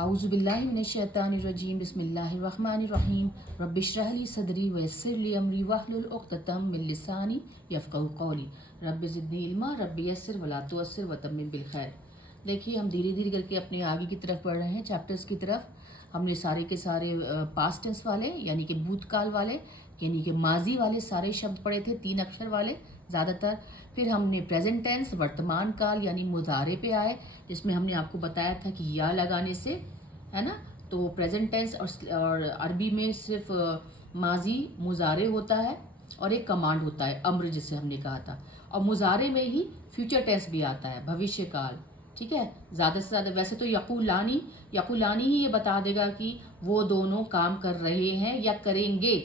आउज़ुबिल्लाहि मिनश्शैतानिर्रजीम बिस्मिल्लाहिर्रहमानिर्रहीम रब्बिश्रह ली सदरी वयस्सिर ली अमरी वहलुल उक़्दतम मिन लिसानी यफ़क़हू क़ौली रब्बि ज़िदनी इल्मा रब्बि यस्सिर वला तुअस्सिर वतम्मिम बिल खैर। देखिए, हम धीरे धीरे करके अपने आगे की तरफ बढ़ रहे हैं, चैप्टर्स की तरफ। हमने सारे के सारे पास्ट टेंस वाले यानी कि भूतकाल वाले यानी कि माजी वाले सारे शब्द पढ़े थे, 3 अक्षर वाले ज़्यादातर। फिर हमने प्रेजेंट टेंस वर्तमान काल यानी मुजारे पे आए, जिसमें हमने आपको बताया था कि या लगाने से, है ना, तो प्रेजेंट टेंस और अरबी में सिर्फ माजी मुजारे होता है और एक कमांड होता है अम्र, जिसे हमने कहा था। और मुजारे में ही फ्यूचर टेंस भी आता है, भविष्य काल। ठीक है, ज़्यादा से ज़्यादा वैसे तो यकुलानी ही ये बता देगा कि वो दोनों काम कर रहे हैं या करेंगे,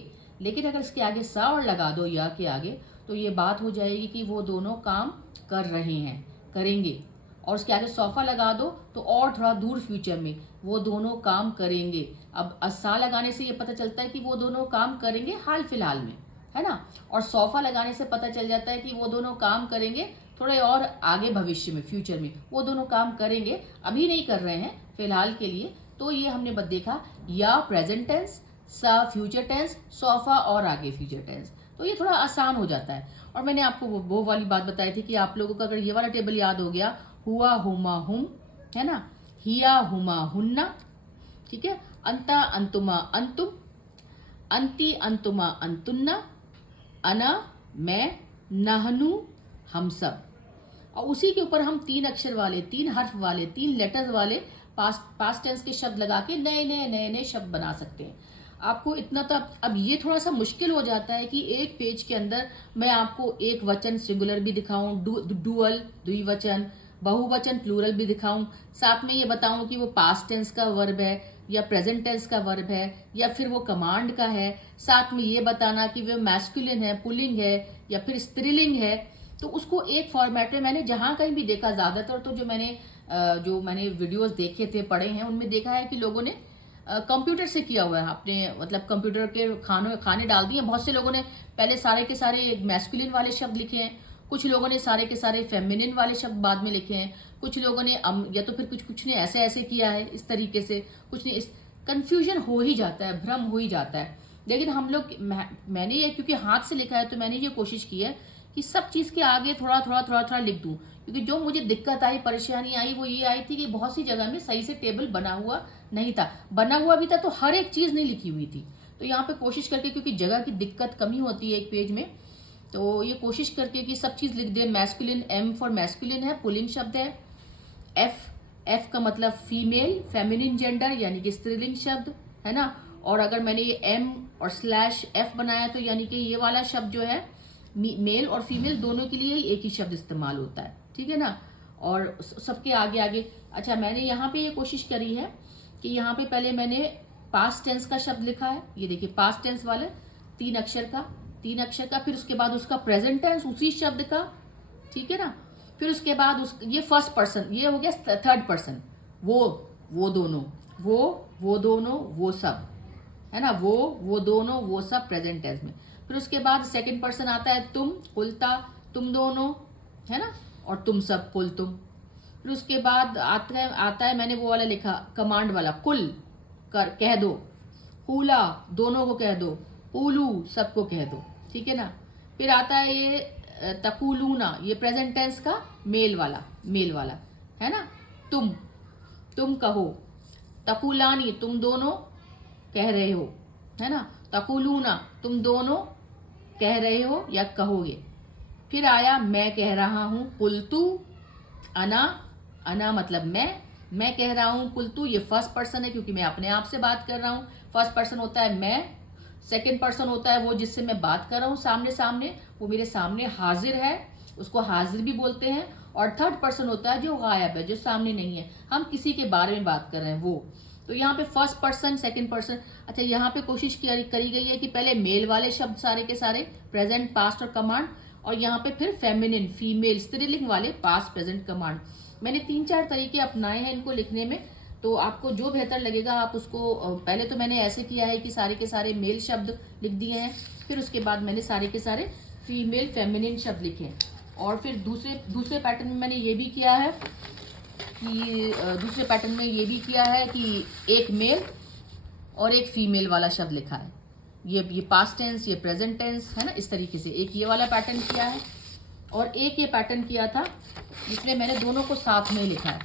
लेकिन अगर इसके आगे सा और लगा दो या के आगे तो ये बात हो जाएगी कि वो दोनों काम कर रहे हैं, करेंगे। और उसके आगे सौफा लगा दो तो और थोड़ा दूर फ्यूचर में वो दोनों काम करेंगे। अब असा लगाने से ये पता चलता है कि वो दोनों काम करेंगे हाल फिलहाल में, है ना। और सौफा लगाने से पता चल जाता है कि वो दोनों काम करेंगे थोड़े और आगे भविष्य में, फ्यूचर में वो दोनों काम करेंगे, अभी नहीं कर रहे हैं फिलहाल के लिए। तो ये हमने देखा, या प्रेजेंट टेंस, सा फ्यूचर टेंस, सौफा और आगे फ्यूचर टेंस, तो ये थोड़ा आसान हो जाता है। और मैंने आपको वो वाली बात बताई थी कि आप लोगों को अगर ये वाला टेबल याद हो गया, हुआ हुमा हुम, है ना, हिया हुमा हुन्ना, ठीक है, अंता अंतुमा अंतुम, अंती अंतुमा अंतुन्ना, अना मैं, नहनु हम सब। और उसी के ऊपर हम 3 अक्षर वाले, 3 हर्फ वाले, 3 लेटर्स वाले पास्ट टेंस के शब्द लगा के नए नए शब्द बना सकते हैं। आपको इतना तो अब ये थोड़ा सा मुश्किल हो जाता है कि एक पेज के अंदर मैं आपको एक वचन सिंगुलर भी दिखाऊं, डुअल द्विवचन, बहुवचन प्लूरल भी दिखाऊं, साथ में ये बताऊं कि वो पास्ट टेंस का वर्ब है या प्रेजेंट टेंस का वर्ब है या फिर वो कमांड का है, साथ में ये बताना कि वो मैस्कुलिन है, पुलिंग है या फिर स्त्रीलिंग है। तो उसको एक फॉर्मेट में मैंने जहाँ कहीं भी देखा, ज़्यादातर तो जो मैंने वीडियोस देखे थे, पढ़े हैं, उनमें देखा है कि लोगों ने कंप्यूटर से किया हुआ है, अपने मतलब कंप्यूटर के खाने डाल दिए। बहुत से लोगों ने पहले सारे के सारे मैस्कुलिन वाले शब्द लिखे हैं, कुछ लोगों ने सारे के सारे फेमिनिन वाले शब्द बाद में लिखे हैं, कुछ लोगों ने या तो फिर कुछ ने ऐसे किया है इस तरीके से, कुछ ने इस कंफ्यूजन हो ही जाता है, भ्रम हो ही जाता है। लेकिन हम लोग मैंने ये क्योंकि हाथ से लिखा है तो मैंने ये कोशिश की है कि सब चीज़ के आगे थोड़ा लिख दूं, क्योंकि जो मुझे दिक्कत आई, परेशानी आई, वो ये आई थी कि बहुत सी जगह में सही से टेबल बना हुआ नहीं था, बना हुआ भी था तो हर एक चीज़ नहीं लिखी हुई थी। तो यहाँ पे कोशिश करके, क्योंकि जगह की दिक्कत कमी होती है एक पेज में, तो ये कोशिश करके कि सब चीज़ लिख दे। मैस्कुलिन, एम फॉर मैस्कुलिन है, पुलिन शब्द है। एफ का मतलब फीमेल, फेमिनिन जेंडर यानी कि स्त्रीलिंग शब्द, है ना। और अगर मैंने ये एम और स्लैश एफ बनाया तो यानी कि ये वाला शब्द जो है मेल और फीमेल दोनों के लिए ही एक ही शब्द इस्तेमाल होता है, ठीक है ना। और सबके आगे आगे, अच्छा, मैंने यहाँ पे ये कोशिश करी है कि यहाँ पे पहले मैंने पास्ट टेंस का शब्द लिखा है, ये देखिए पास्ट टेंस वाले 3 अक्षर का, फिर उसके बाद उसका प्रेजेंट टेंस उसी शब्द का, ठीक है ना। फिर उसके बाद ये फर्स्ट पर्सन, ये हो गया थर्ड पर्सन, वो दोनों, वो दोनों, वो सब, है ना, वो दोनों, वो सब प्रेजेंट टेंस में। फिर उसके बाद सेकंड पर्सन आता है तुम, कुलता, तुम दोनों, है ना, और तुम सब, कुल तुम। फिर उसके बाद आता है मैंने वो वाला लिखा, कमांड वाला, कुल कह दो, कूला दोनों को कह दो, कूलू सबको कह दो, ठीक है ना। फिर आता है ये तकुलूना, ये प्रेजेंट टेंस का मेल वाला, है ना, तुम कहो। तकुलानी तुम दोनों कह रहे हो, है ना। तकुलूना तुम दोनों कह रहे हो या कहोगे। फिर आया मैं कह रहा हूं, कुलतू, अना मतलब मैं कह रहा हूं, कुलतू ये फर्स्ट पर्सन है क्योंकि मैं अपने आप से बात कर रहा हूं। फर्स्ट पर्सन होता है मैं, सेकंड पर्सन होता है वो जिससे मैं बात कर रहा हूं सामने, वो मेरे सामने हाजिर है, उसको हाजिर भी बोलते हैं। और थर्ड पर्सन होता है जो गायब है, जो सामने नहीं है, हम किसी के बारे में बात कर रहे हैं वो। तो यहाँ पे फर्स्ट पर्सन, सेकंड पर्सन। अच्छा, यहाँ पे कोशिश करी गई है कि पहले मेल वाले शब्द सारे के सारे, प्रेजेंट, पास्ट और कमांड, और यहाँ पे फिर फेमिनिन, फीमेल, स्त्रीलिंग वाले पास्ट, प्रेजेंट, कमांड। मैंने 3-4 तरीके अपनाए हैं इनको लिखने में, तो आपको जो बेहतर लगेगा आप उसको। पहले तो मैंने ऐसे किया है कि सारे के सारे मेल शब्द लिख दिए हैं, फिर उसके बाद मैंने सारे के सारे फीमेल, फेमिनिन शब्द लिखे हैं। और फिर दूसरे पैटर्न में मैंने ये भी किया है कि दूसरे पैटर्न में ये भी किया है कि एक मेल और एक फीमेल वाला शब्द लिखा है। ये पास्ट टेंस, ये प्रेजेंट टेंस है ना, इस तरीके से एक ये वाला पैटर्न किया है और एक ये पैटर्न किया था जिसमें मैंने दोनों को साथ में लिखा है।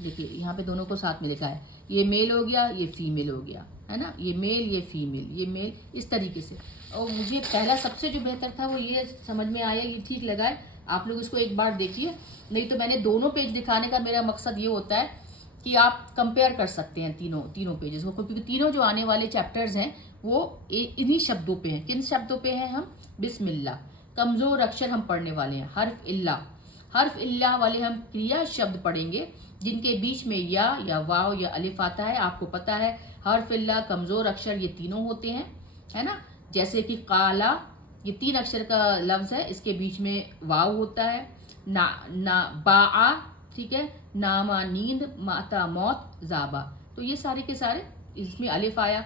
देखिए यहाँ पे दोनों को साथ में लिखा है, ये मेल हो गया, ये फीमेल हो गया, है ना, ये मेल, ये फीमेल, ये मेल, इस तरीके से। और मुझे पहला सबसे जो बेहतर था वो ये समझ में आया, ये ठीक लगा है। आप लोग इसको एक बार देखिए, नहीं तो मैंने दोनों पेज दिखाने का मेरा मकसद ये होता है कि आप कंपेयर कर सकते हैं तीनों पेजेस को, क्योंकि तीनों जो आने वाले चैप्टर्स हैं वो इन्हीं शब्दों पे हैं। किन शब्दों पे हैं हम? बिस्मिल्लाह, कमज़ोर अक्षर हम पढ़ने वाले हैं। हर्फ इल्ला वाले हम क्रिया शब्द पढ़ेंगे जिनके बीच में या वाव या अलिफ आता है। आपको पता है हर्फ इल्ला, कमज़ोर अक्षर, ये तीनों होते हैं, है ना। जैसे कि काला, ये 3 अक्षर का लफ्ज़ है, इसके बीच में वाव होता है। ना बाआ, ठीक है, नामा नींद, माता मौत, जाबा, तो ये सारे के सारे इसमें अलिफ आया,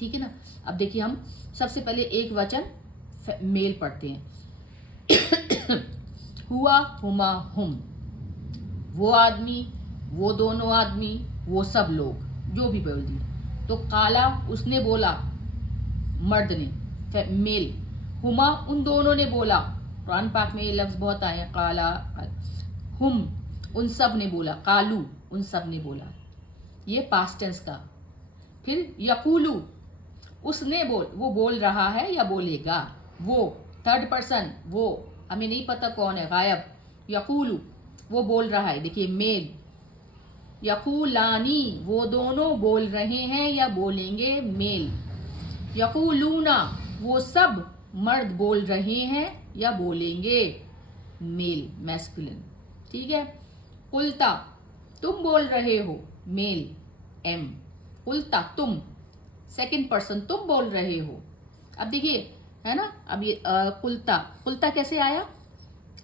ठीक है ना। अब देखिए हम सबसे पहले एक वचन मेल पढ़ते हैं। हुआ, हुमा, हुम, वो आदमी, वो दोनों आदमी, वो सब लोग, जो भी बोल दिए। तो काला, उसने बोला, मर्द ने, मेल। हुमा, उन दोनों ने बोला, कुरान पाक में ये लफ्ज़ बहुत आए हैं, काला। हुम, उन सब ने बोला, कालू, उन सब ने बोला, ये पास्ट टेंस का। फिर यकूलू, उसने वो बोल रहा है या बोलेगा, वो थर्ड पर्सन, वो हमें नहीं पता कौन है, गायब। यकूलू, वो बोल रहा है, देखिए मेल। यकूलानी, वो दोनों बोल रहे हैं या बोलेंगे, मेल। यकूलूना, वो सब मर्द बोल रहे हैं या बोलेंगे, मेल, मैस्कुलिन, ठीक है। कुलता, तुम बोल रहे हो, मेल, एम। कुलता, तुम, सेकंड पर्सन, तुम बोल रहे हो। अब देखिए, है ना, अब ये कुलता कैसे आया?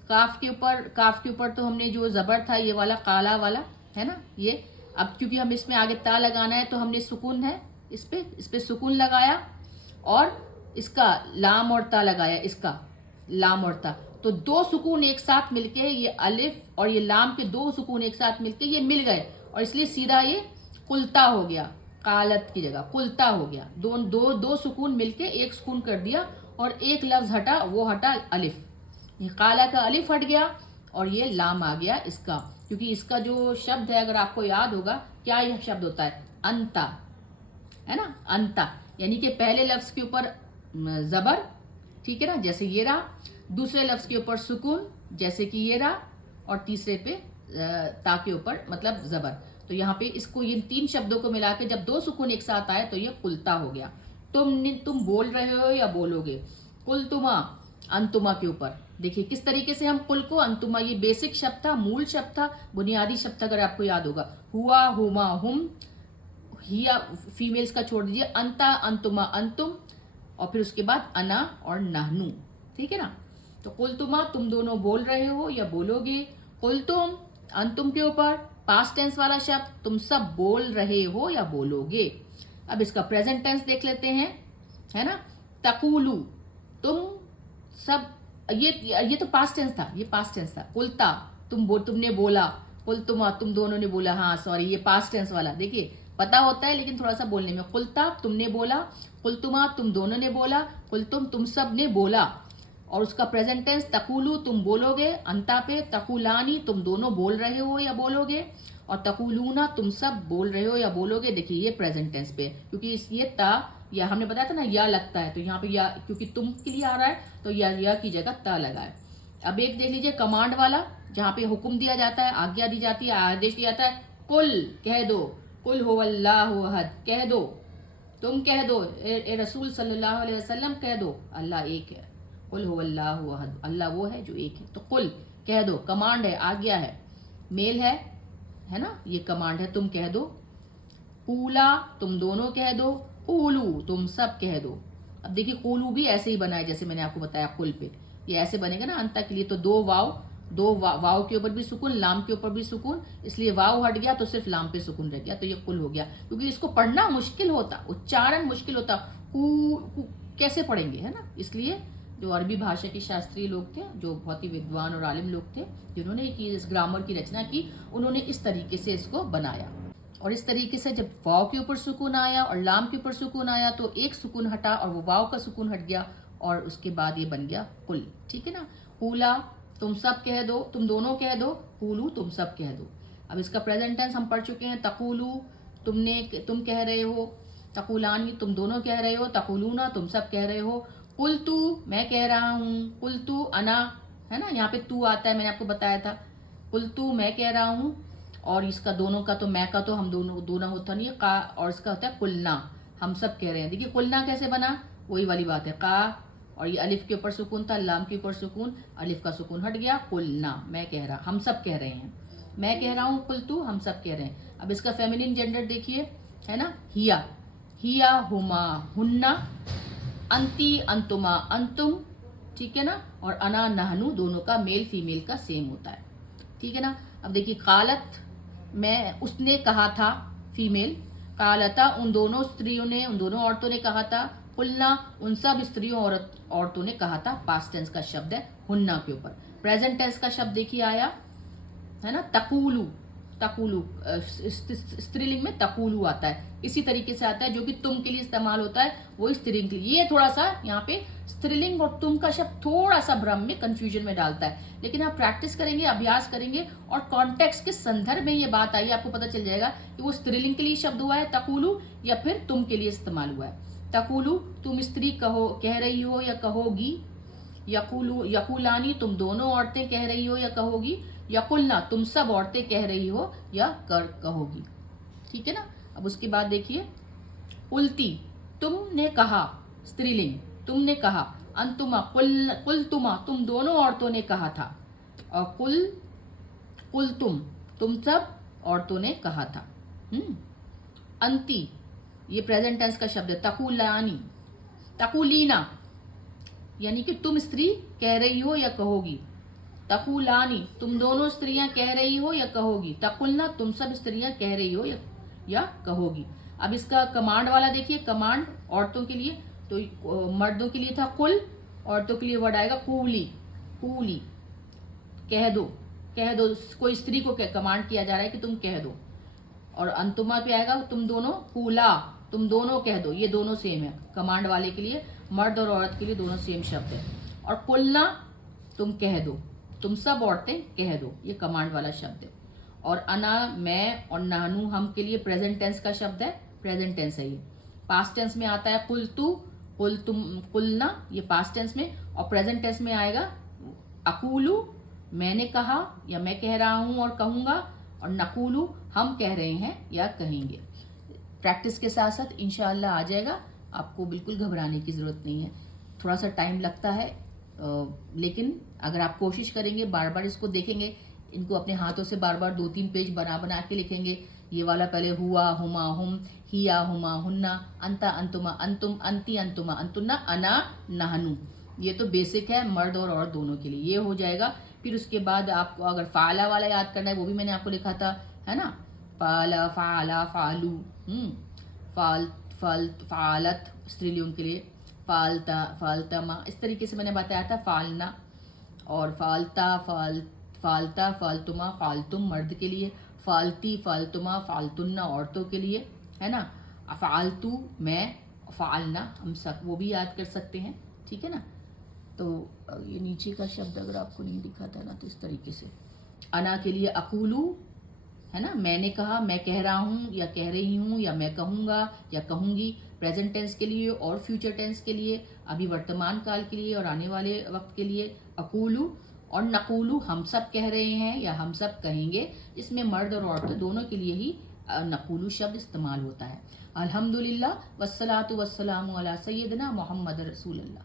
काफ के ऊपर तो हमने जो जबर था ये वाला, काला वाला, है ना, ये। अब क्योंकि हम इसमें आगे ता लगाना है तो हमने सुकून है इस पे सुकून लगाया और इसका लाम और ता लगाया, इसका लाम और ता, तो 2 सुकून एक साथ मिलके, ये अलिफ और ये लाम के 2 सुकून एक साथ मिलके ये मिल गए और इसलिए सीधा ये कुलता हो गया, कालत की जगह कुलता हो गया। दो सुकून मिलके एक सुकून कर दिया और एक लफ्ज हटा, वो हटा अलिफ। ये काला का अलिफ हट गया और ये लाम आ गया इसका, क्योंकि इसका जो शब्द है अगर आपको याद होगा, क्या यह शब्द होता है? अंता, है ना, अंता, यानी कि पहले लफ्ज के ऊपर जबर, ठीक है ना, जैसे ये रहा। दूसरे लफ्ज के ऊपर सुकून, जैसे कि ये रहा। और तीसरे पे ता के ऊपर मतलब जबर। तो यहाँ पे इसको, इन 3 शब्दों को मिला के जब 2 सुकून एक साथ आए तो ये कुलता हो गया। तुम बोल रहे हो या बोलोगे। कुलतुमा, अंतुमा के ऊपर देखिए किस तरीके से हम कुल को अंतुमा, ये बेसिक शब्द था, मूल शब्द था, बुनियादी शब्द था, अगर आपको याद होगा। हुआ, हुमा, हुम, हिया फीमेल्स का छोड़ दीजिए, अंता, अंतुमा, अंतुम, और फिर उसके बाद अना और नहनु, ठीक है ना। तो कुलतुमा, तुम दोनों बोल रहे हो या बोलोगे। कुलतुम, अंतुम के ऊपर पास्ट टेंस वाला शब्द, तुम सब बोल रहे हो या बोलोगे। अब इसका प्रेजेंट टेंस देख लेते हैं, है ना। तकुलू, तुम सब, ये तो पास्ट टेंस था, ये पास्ट टेंस था। कुलता, तुमने बोला। कुलतुमा, तुम दोनों ने बोला, हाँ सॉरी, ये पास्ट टेंस वाला, देखिए पता होता है लेकिन थोड़ा सा बोलने में। कुलता, तुमने बोला। कुलतुमा, तुम दोनों ने बोला। कुलतुम, तुम सब ने बोला। और उसका प्रेजेंट टेंस तकुलू, तुम बोलोगे। अंता पे तकुलानी, तुम दोनों बोल रहे हो या बोलोगे। और तकुलूना, तुम सब बोल रहे हो या बोलोगे। देखिए ये प्रेजेंट टेंस पे, क्योंकि ये ता, या हमने बताया था ना या लगता है, तो यहाँ पे या, क्योंकि तुम के लिए आ रहा है तो या की जगह ता लगाए। अब एक देख लीजिए कमांड वाला, जहाँ पे हुक्म दिया जाता है, आज्ञा दी जाती है, आदेश दिया जाता है। कुल, कह दो। कुल हुवल्लाहु अहद, कह दो, तुम कह दो, ए रसूल सल्लल्लाहु अलैहि वसल्लम कह दो, अल्लाह एक है। कुल हुवल्लाहु अहद, अल्लाह वो है जो एक है। तो कुल, कह दो, कमांड है, आज्ञा है, मेल है ना, ये कमांड है, तुम कह दो। कूला, तुम दोनों कह दो। कूलू, तुम सब कह दो। अब देखिए कूलू भी ऐसे ही बना है जैसे मैंने आपको बताया कुल पे, ये ऐसे बनेगा ना अंता के लिए। तो दो वाव के ऊपर भी सुकून, लाम के ऊपर भी सुकून, इसलिए वाव हट गया तो सिर्फ लाम पे सुकून रह गया, तो ये कुल हो गया। क्योंकि इसको पढ़ना मुश्किल होता, उच्चारण मुश्किल होता, कैसे पढ़ेंगे, है ना, इसलिए जो अरबी भाषा के शास्त्रीय लोग थे, जो बहुत ही विद्वान और आलिम लोग थे, जिन्होंने इस ग्रामर की रचना की, उन्होंने इस तरीके से इसको बनाया। और इस तरीके से जब वाव के ऊपर सुकून आया और लाम के ऊपर सुकून आया तो एक सुकून हटा और वो वाव का सुकून हट गया, और उसके बाद ये बन गया कुल। ठीक है ना। कूला तुम सब कह दो, तुम दोनों कह दो, कूलू तुम सब कह दो। अब इसका प्रेजेंट टेंस हम पढ़ चुके हैं। तकूलू तुम कह रहे हो, तकूलानी तुम दोनों कह रहे हो, तकूलूना तुम सब कह रहे हो, कुल तू मैं कह रहा हूँ, कुल तू अना, है ना, यहाँ पे तू आता है, मैंने आपको बताया था। कुल तू मैं कह रहा हूँ, और इसका दोनों का तो मैं का तो हम दोनों होता नहीं है का, और इसका होता है कुलना, हम सब कह रहे हैं। देखिए कुलना कैसे बना, वही वाली बात है, का और ये अलिफ के ऊपर सुकून था, लाम के ऊपर सुकून, अलिफ का सुकून हट गया, कुलना मैं कह रहा, हम सब कह रहे हैं, मैं कह रहा हूँ, कुल तू हम सब कह रहे हैं। अब इसका फेमिनिन जेंडर देखिए, है ना, हिया, हिया हुमा हुन्ना, अंती अंतुमा अंतुम, ठीक है ना, और अना नहनु, दोनों का मेल फीमेल का सेम होता है। ठीक है ना। अब देखिए कालत मैं उसने कहा था, फीमेल, कालता उन दोनों स्त्रियों ने, उन दोनों औरतों ने कहा था, कुलना उन सब स्त्रियों औरतों ने कहा था। पास्ट टेंस का शब्द है हुन्ना के ऊपर। प्रेजेंट टेंस का शब्द देखिए आया, है ना, तकूलू, तकूलू स्त्रीलिंग में तकूलू आता है, इसी तरीके से आता है जो कि तुम के लिए इस्तेमाल होता है, वो स्त्रीलिंग के लिए। ये थोड़ा सा यहाँ पे स्त्रीलिंग और तुम का शब्द थोड़ा सा भ्रम में, कंफ्यूजन में डालता है, लेकिन आप प्रैक्टिस करेंगे, अभ्यास करेंगे और कॉन्टेक्स्ट के संदर्भ में ये बात आई, आपको पता चल जाएगा कि वो स्त्रीलिंग के लिए शब्द हुआ है तकूलू या फिर तुम के लिए इस्तेमाल हुआ है। तकूलू तुम स्त्री कह रही हो या कहोगी, यकूलू यकूलानी तुम दोनों औरतें कह रही हो या कहोगी, यकुलना तुम सब औरतें कह रही हो या कहोगी। ठीक है ना। अब उसके बाद देखिए, कुलती तुमने कहा, स्त्रीलिंग तुमने कहा, अंतुमा कुलतुमा तुम दोनों औरतों ने कहा था, और कुल तुम सब औरतों ने कहा था। अंती ये प्रेजेंट टेंस का शब्द है। तकुलानी तकुलीना यानी कि तुम स्त्री कह रही हो या कहोगी, तकुलानी तुम दोनों स्त्रियां कह रही हो या कहोगी, तकुलना तुम सब स्त्रियां कह रही हो या कहोगी। अब इसका कमांड वाला देखिए, कमांड औरतों के लिए, तो मर्दों के लिए था कुल, औरतों के लिए वर्ड आएगा कूली, कूली कह दो, कह दो, कोई स्त्री को कमांड किया जा रहा है कि तुम कह दो। और अंतुमा पे आएगा तुम दोनों, कूला तुम दोनों कह दो, ये दोनों सेम है, कमांड वाले के लिए, मर्द और औरत के लिए दोनों सेम शब्द है। और कुलना तुम कह दो, तुम सब औरतें कह दो, ये कमांड वाला शब्द है। और अना मैं और नानू हम के लिए प्रेजेंट टेंस का शब्द है, प्रेजेंट टेंस है ये। पास्ट टेंस में आता है कुल तू, कुल तुम, कुलना, ये पास्ट टेंस में, और प्रेजेंट टेंस में आएगा अकूलू मैंने कहा या मैं कह रहा हूं और कहूंगा, और नकूलू हम कह रहे हैं या कहेंगे। प्रैक्टिस के साथ साथ इंशाअल्लाह आ जाएगा, आपको बिल्कुल घबराने की ज़रूरत नहीं है। थोड़ा सा टाइम लगता है, लेकिन अगर आप कोशिश करेंगे, बार बार इसको देखेंगे, इनको अपने हाथों से बार बार 2-3 पेज बना बना के लिखेंगे। ये वाला पहले हुआ हुमा हुम, हिया हुमा हुन्ना, अंता अंतुमा अंतुम, अंती अंतुमा अंतुन्ना, अना नहनु, ये तो बेसिक है मर्द और औरत दोनों के लिए, ये हो जाएगा। फिर उसके बाद आपको अगर फाला वाला याद करना है, वो भी मैंने आपको लिखा था, है ना, फाला फाला फालू, फाल फल फालत स्त्रीलिंग के लिए, फालता फालतमा, इस तरीके से मैंने बताया था, फालना, और फालता फालता फालतुमा फालतुम मर्द के लिए, फालती फालतुमा फालतुन्ना औरतों के लिए, है ना, फालतू मैं, फालना हम सब, वो भी याद कर सकते हैं। ठीक है ना। तो ये नीचे का शब्द अगर आपको नहीं दिखा था ना, तो इस तरीके से अना के लिए अकूलू, है ना, मैंने कहा, मैं कह रहा हूँ या कह रही हूँ या मैं कहूँगा या कहूँगी, प्रेजेंट टेंस के लिए और फ्यूचर टेंस के लिए, अभी वर्तमान काल के लिए और आने वाले वक्त के लिए अकूलू, और नकूलू हम सब कह रहे हैं या हम सब कहेंगे, इसमें मर्द और औरत दोनों के लिए ही नकूलू शब्द इस्तेमाल होता है। अल्हम्दुलिल्लाह वस्सलातु वस्सलामु अला सय्यदना मोहम्मद रसूलुल्लाह।